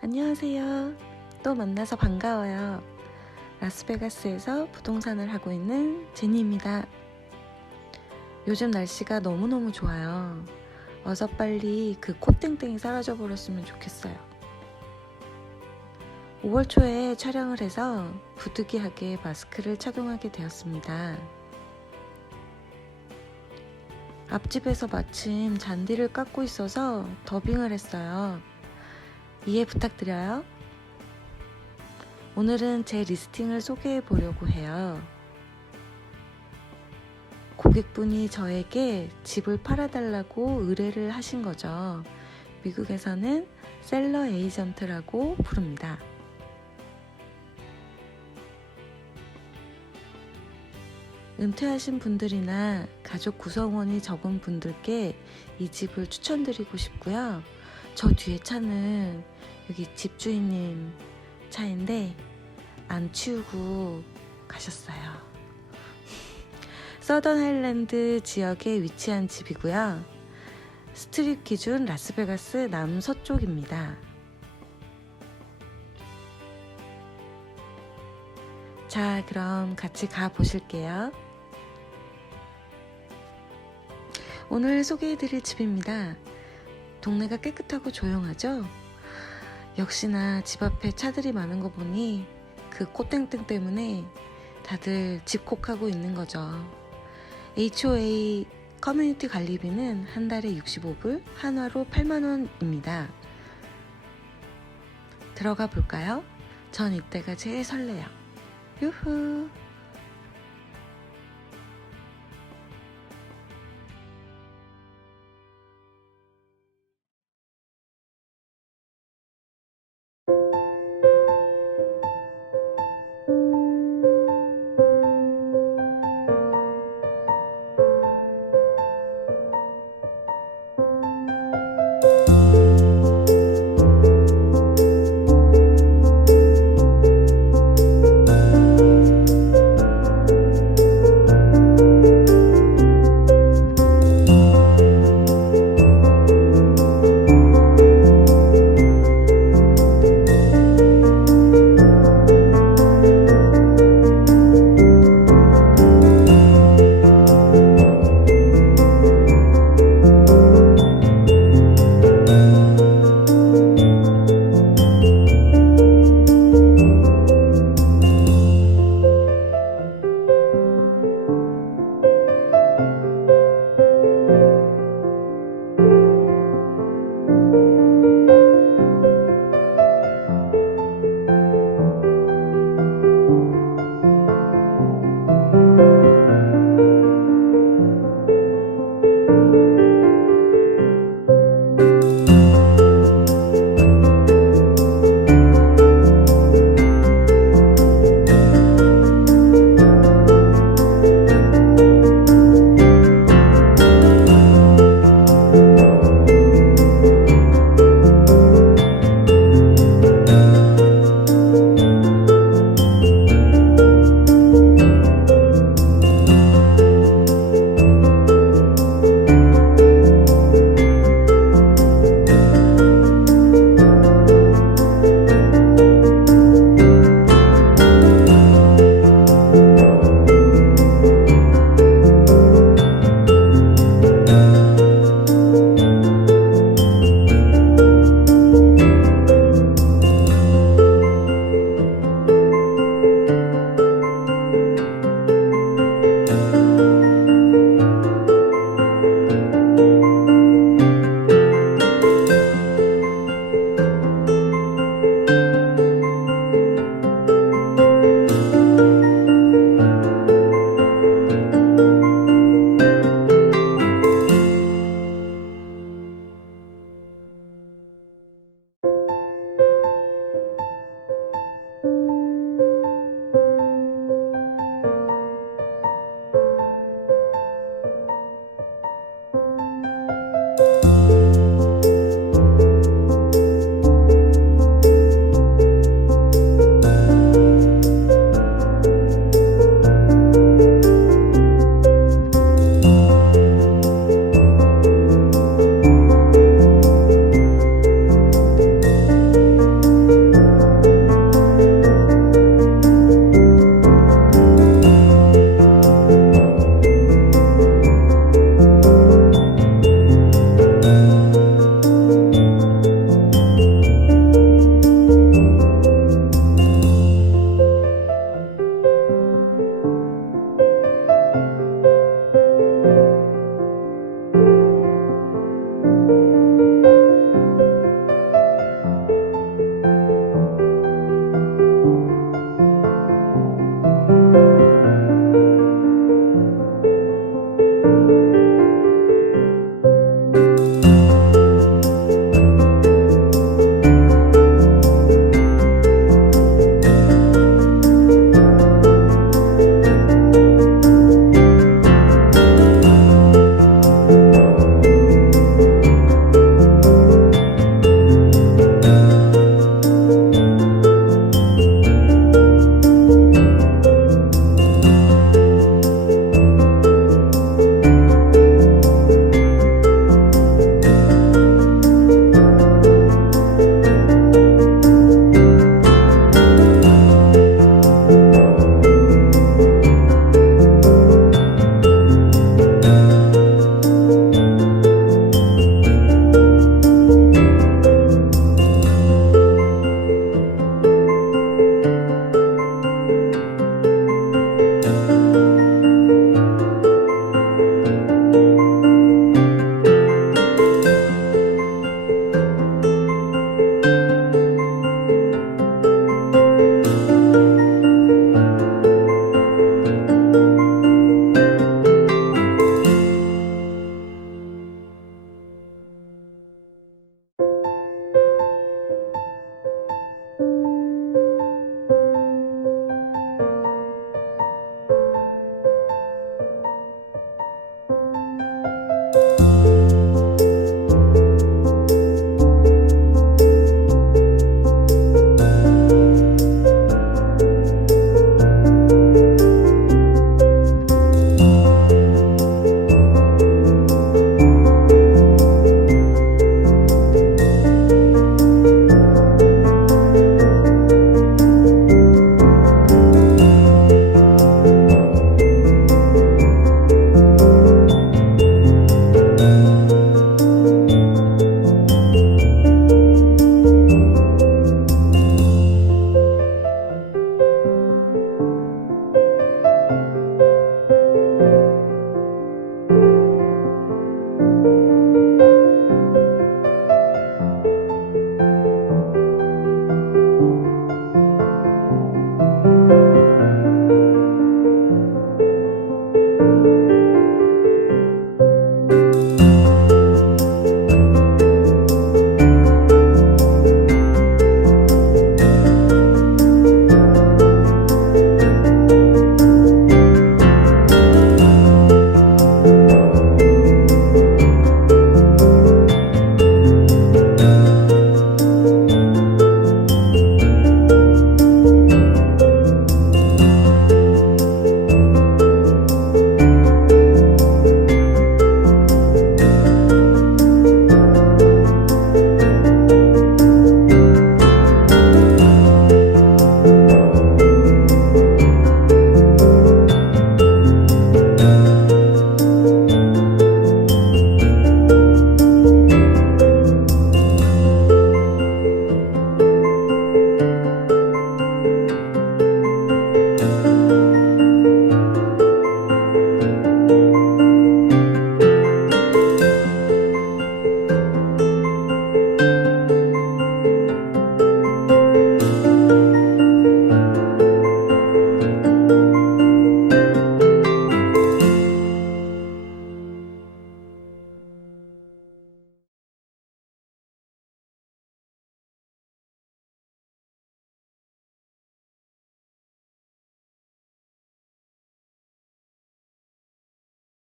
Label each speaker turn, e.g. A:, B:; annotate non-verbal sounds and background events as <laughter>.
A: 안녕하세요. 또 만나서 반가워요. 라스베가스에서 부동산을 하고 있는 제니입니다. 요즘 날씨가 너무너무 좋아요. 어서 빨리 그 콧땡땡이 사라져 버렸으면 좋겠어요. 5월 초에 촬영을 해서 부득이하게 마스크를 착용하게 되었습니다. 앞집에서 마침 잔디를 깎고 있어서 더빙을 했어요. 이해 부탁드려요. 오늘은 제 리스팅을 소개해 보려고 해요. 고객분이 저에게 집을 팔아달라고 의뢰를 하신 거죠. 미국에서는 셀러 에이전트라고 부릅니다. 은퇴하신 분들이나 가족 구성원이 적은 분들께 이 집을 추천드리고 싶고요. 저 뒤에 차는 여기 집주인님 차인데 안 치우고 가셨어요. <laughs> 서던 하일랜드 지역에 위치한 집이고요. 스트립 기준 라스베가스 남서쪽입니다. 자, 그럼 같이 가 보실게요. 오늘 소개해드릴 집입니다. 동네가 깨끗하고 조용하죠? 역시나 집 앞에 차들이 많은 거 보니 그 꽃땡땡 때문에 다들 집콕하고 있는 거죠. HOA 커뮤니티 관리비는 한 달에 65불, 한화로 8만원입니다. 들어가 볼까요? 전 이때가 제일 설레요. 유후!